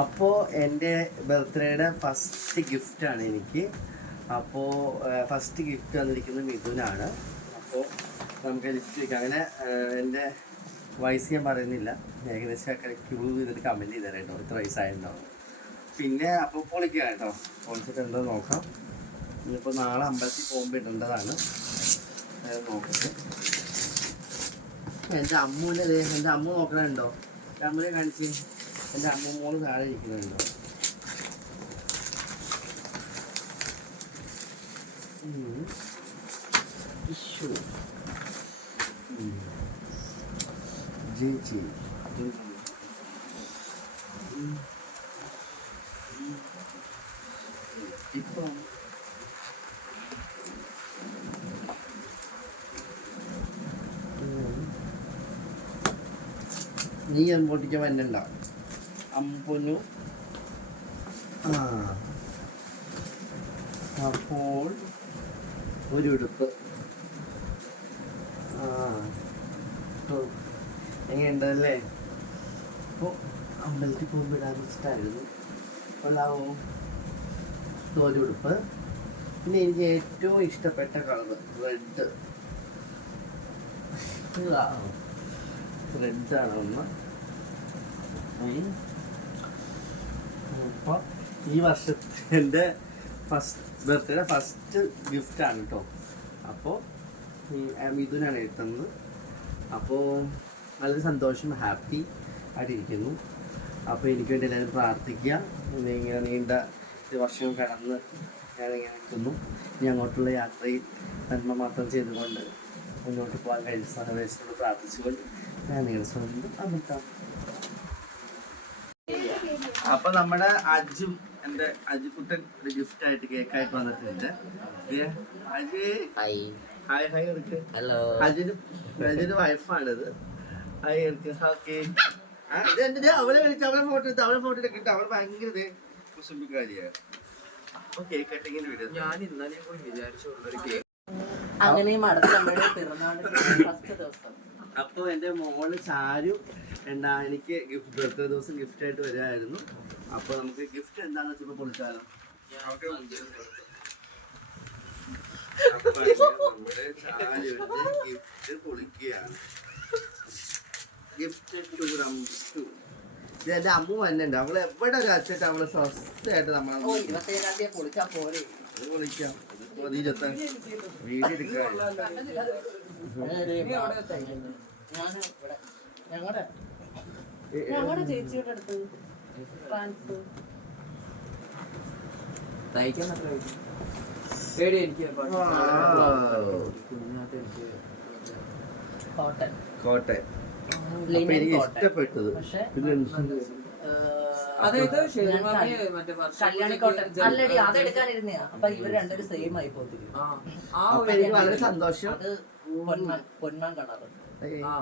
അപ്പോൾ എന്റെ ബർത്ത്ഡേയുടെ ഫസ്റ്റ് ഗിഫ്റ്റാണ് എനിക്ക്. അപ്പോൾ ഫസ്റ്റ് ഗിഫ്റ്റ് വന്നിരിക്കുന്നത് മിഥുനാണ്. അപ്പോൾ നമുക്ക് ലിസ്റ്റ് വയ്ക്കാം അങ്ങനെ എന്റെ വയസ്സ് ഞാൻ പറയുന്നില്ല. ഏകദേശം ഒക്കെ ക്യൂ ചെയ്തിട്ട് കമന്റ് ചെയ്തേരാ കേട്ടോ. ഇത്ര വയസ്സായിട്ടുണ്ടാവും. പിന്നെ അപ്പോൾ പൊളിക്കാം കേട്ടോ. പൊളിച്ചിട്ട് എന്താ നോക്കാം. ഇനിയിപ്പോൾ നാളെ അമ്പലത്തിൽ പോകുമ്പോൾ ഇടേണ്ടതാണ്. നോക്കട്ടെ. എന്റെ അമ്മൂന്റെ ദേ, എന്റെ അമ്മ നോക്കണുണ്ടോ? അമ്മനെ കാണിച്ച്. എന്റെ മോൾ താഴെ ഇരിക്കുന്നുണ്ടോ. ഇപ്പം. നീ അങ്ങോട്ടേക്ക് വന്നണ്ട അമ്പുനു. അപ്പോൾ ഒരു ഉടുപ്പ്. എങ്ങനെയുണ്ടല്ലേ അപ്പോൾ അമ്പലത്തിൽ പോകുമ്പോൾ ഇടാൻ ഇഷ്ടമായിരുന്നു കൊള്ളാവോ? ഒരു ഉടുപ്പ്. പിന്നെ എനിക്ക് ഏറ്റവും ഇഷ്ടപ്പെട്ട കളർ റെഡ്. റെഡാണ് ഒന്ന്. അപ്പോൾ ഈ വർഷത്തിന്റെ ഫസ്റ്റ് ബർത്ത്ഡേ ഫസ്റ്റ് ഗിഫ്റ്റാണ് കേട്ടോ അപ്പോൾ മിഥുനാണ് എഴുത്തുന്നത് അപ്പോൾ വളരെ സന്തോഷം ഹാപ്പി ആയിട്ടിരിക്കുന്നു. അപ്പോൾ എനിക്ക് വേണ്ടി എല്ലാവരും പ്രാർത്ഥിക്കുക. ഇങ്ങനെ നീണ്ട വർഷം കടന്ന് ഞാനിങ്ങനെ നിൽക്കുന്നു. ഇനി അങ്ങോട്ടുള്ള യാത്രയിൽ നന്മ മാത്രം ചെയ്തുകൊണ്ട് മുന്നോട്ട് പോകാൻ കഴിയുന്ന സഹവേശത്തോട് പ്രാർത്ഥിച്ചുകൊണ്ട് ഞാൻ നിങ്ങളുടെ സ്വന്തം അമിതാം അപ്പൊ നമ്മുടെ അജു എന്റെ അജുക്കുട്ടൻ ഒരു ഗിഫ്റ്റ് ആയിട്ട് കേക്ക് ആയിട്ട് വന്നിട്ടുണ്ട്. അജി. ഹായ് ഹായ് ഹായ് എടുക്ക് ഹലോ അജിന് അജിന് വൈഫാണിത് ഹായ് എടുക്ക് ഓക്കെ ഇത് എന്റെ ദേ അവളെ വിളിച്ച് അവളെ ഫോട്ടോ എടുത്ത് അവളെ ഫോട്ടോ എടുക്കിട്ട് അവളെ ഭയങ്കര കുസുമ്പിക്കാരിയാണ് അപ്പൊ കേക്ക് കട്ടിങ്ങിന്റെ വീഡിയോ ഞാൻ ഇന്നലെ പോയി വിചാരിച്ചുള്ളൊരു കേക്ക് അങ്ങനെ മടത്തമ്മയുടെ പിറന്നാൾ ഫസ്റ്റ് ദിവസം. അപ്പൊ എന്റെ മോൾ ചാരു എന്താ എനിക്ക് ഗിഫ്റ്റ് ബർത്ത്ഡേ ദിവസം ഗിഫ്റ്റ് ആയിട്ട് വരികയായിരുന്നു അപ്പോൾ നമുക്ക് ഗിഫ്റ്റ് എന്താന്ന് വെച്ചപ്പോൾ ചാരുവിന്റെ ഗിഫ്റ്റ് പൊളിക്കുകയാണ് ഗിഫ്റ്റ് ടു റംസ് ടു ഇത് എന്റെ അമ്മ വന്നിട്ടുണ്ട് അവൾ എവിടെ അച്ഛട്ട് അവൾ സ്വസ്ഥമായിട്ട് നമ്മൾ നമ്മളെ പൊളിക്കാം ഇതിപ്പോ നീ ചെത്താൻ ഞാൻ ഇവിടെ ഞങ്ങളുടെ ഞങ്ങളുടെ ചേച്ചിയുടെ അടുത്ത് പാൻസ് തയ്ക്കാൻ പേടി എനിക്ക് കോട്ടൺ. ലിനൻ എനിക്ക് കോട്ടൺ. ഇഷ്ടപ്പെട്ടത് അതായത് കോട്ടൺ. അല്ലടി അതെടുക്കാനിരുന്നയാ. അപ്പൊ ഇവർ രണ്ടുപേരും സെയിം ആയി പോത്തിരി ആ ആ അപ്പൊ വളരെ സന്തോഷം. പൊന്മാൻ പൊന്മാൻ കളറ്. ആ.